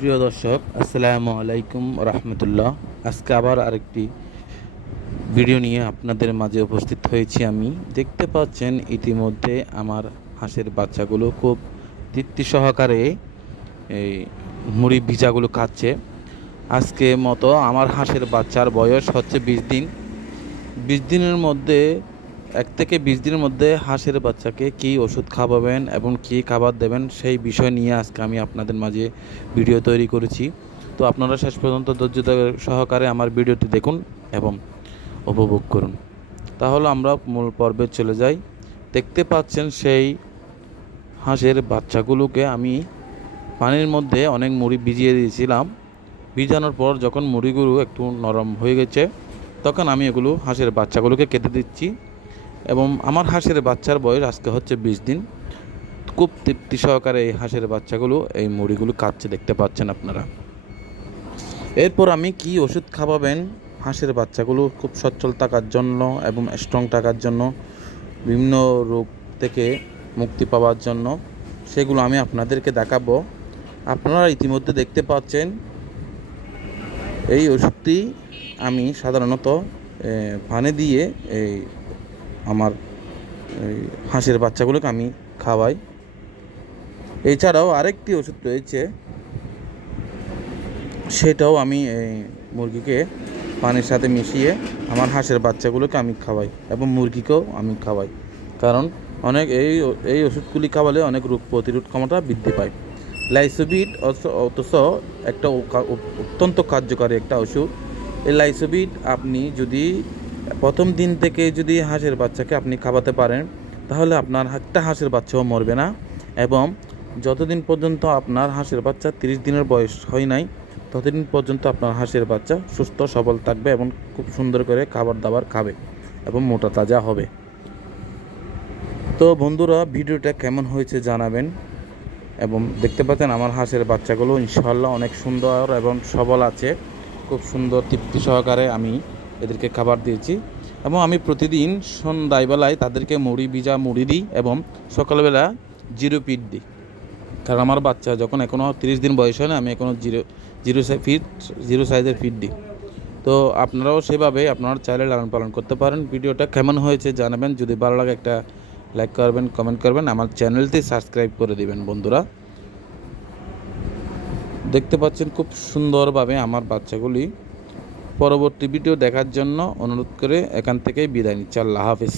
প্রিয় দর্শক, আসসালামু আলাইকুম রহমতুল্লাহ। আজকে আবার আরেকটি ভিডিও নিয়ে আপনাদের মাঝে উপস্থিত হয়েছি। আমি দেখতে পাচ্ছেন ইতিমধ্যে আমার হাঁসের বাচ্চাগুলো খুব তৃপ্তি সহকারে এই মুড়ি ভিজাগুলো খাচ্ছে। আজকে মতো আমার হাঁসের বাচ্চার বয়স হচ্ছে 20 দিন। 20 দিনের মধ্যে 1 থেকে 20 দিনের মধ্যে হাঁসের বাচ্চাকে কী ওষুধ খাওয়াবেন এবং কী খাবার দেবেন সেই বিষয় নিয়ে আজকে আমি আপনাদের মাঝে ভিডিও তৈরি করেছি। তো আপনারা শেষ পর্যন্ত ধৈর্য সহকারে আমার ভিডিওটি দেখুন এবং উপভোগ করুন। তাহলে আমরা মূল পর্বে চলে যাই। দেখতে পাচ্ছেন সেই হাঁসের বাচ্চাগুলোকে আমি পানির মধ্যে অনেক মুড়ি ভিজিয়ে দিয়েছিলাম। ভিজানোর পর যখন মুড়িগুলো একটু নরম হয়ে গেছে তখন আমি এগুলো হাঁসের বাচ্চাগুলোকে কেটে দিচ্ছি। এবং আমার হাঁসের বাচ্চার বয়স আজকে হচ্ছে 20 দিন। খুব তৃপ্তি সহকারে এই হাঁসের বাচ্চাগুলো এই মুড়িগুলো খাচ্ছে, দেখতে পাচ্ছেন আপনারা। এরপর আমি কি ওষুধ খাওয়াবেন হাঁসের বাচ্চাগুলো খুব সচ্ছল থাকার জন্য এবং স্ট্রং থাকার জন্য, বিভিন্ন রোগ থেকে মুক্তি পাওয়ার জন্য, সেগুলো আমি আপনাদেরকে দেখাবো। আপনারা ইতিমধ্যে দেখতে পাচ্ছেন এই ওষুধটি আমি সাধারণত পানি দিয়ে এই আমার হাঁসের বাচ্চাগুলোকে আমি খাওয়াই। এছাড়াও আরেকটি ওষুধ রয়েছে, সেটাও আমি মুরগিকে পানির সাথে মিশিয়ে আমার হাঁসের বাচ্চাগুলোকে আমি খাওয়াই এবং মুরগিকেও আমি খাওয়াই। কারণ অনেক এই ওষুধগুলি খাওয়ালে অনেক রোগ প্রতিরোধ ক্ষমতা বৃদ্ধি পায়। লাইসোবিট অথচ একটা অত্যন্ত কার্যকারী একটা ওষুধ। এই লাইসোবিট আপনি যদি প্রথম দিন থেকে যদি হাঁসের বাচ্চাকে আপনি খাওয়াতে পারেন তাহলে আপনার একটা হাঁসের বাচ্চাও মরবে না। এবং যতদিন পর্যন্ত আপনার হাঁসের বাচ্চা 30 দিনের বয়স হয় নাই ততদিন পর্যন্ত আপনার হাঁসের বাচ্চা সুস্থ সবল থাকবে এবং খুব সুন্দর করে খাবার দাবার খাবে এবং মোটা তাজা হবে। তো বন্ধুরা, ভিডিওটা কেমন হয়েছে জানাবেন। এবং দেখতে পাচ্ছেন আমার হাঁসের বাচ্চাগুলো ইনশাআল্লাহ অনেক সুন্দর এবং সবল আছে। খুব সুন্দর তৃপ্তি সহকারে আমি এদেরকে খাবার দিয়েছি। এবং আমি প্রতিদিন সন্ধ্যাবেলায় তাদেরকে ভিজা মুড়ি দিই এবং সকালবেলা জিরো ফিড দিই। কারণ আমার বাচ্চা যখন এখনও 30 দিন বয়স হয় না, আমি এখনও জিরো সাইজের ফিড দিই। তো আপনারাও সেভাবে আপনারা চাইলে লালন পালন করতে পারেন। ভিডিওটা কেমন হয়েছে জানাবেন। যদি ভালো লাগে একটা লাইক করবেন, কমেন্ট করবেন, আমার চ্যানেলটি সাবস্ক্রাইব করে দিবেন। বন্ধুরা, দেখতে পাচ্ছেন খুব সুন্দরভাবে আমার বাচ্চাগুলি। পরবর্তী ভিডিও দেখার জন্য অনুরোধ করে এখান থেকেই বিদায় নিচ্ছি। আল্লাহ হাফেজ।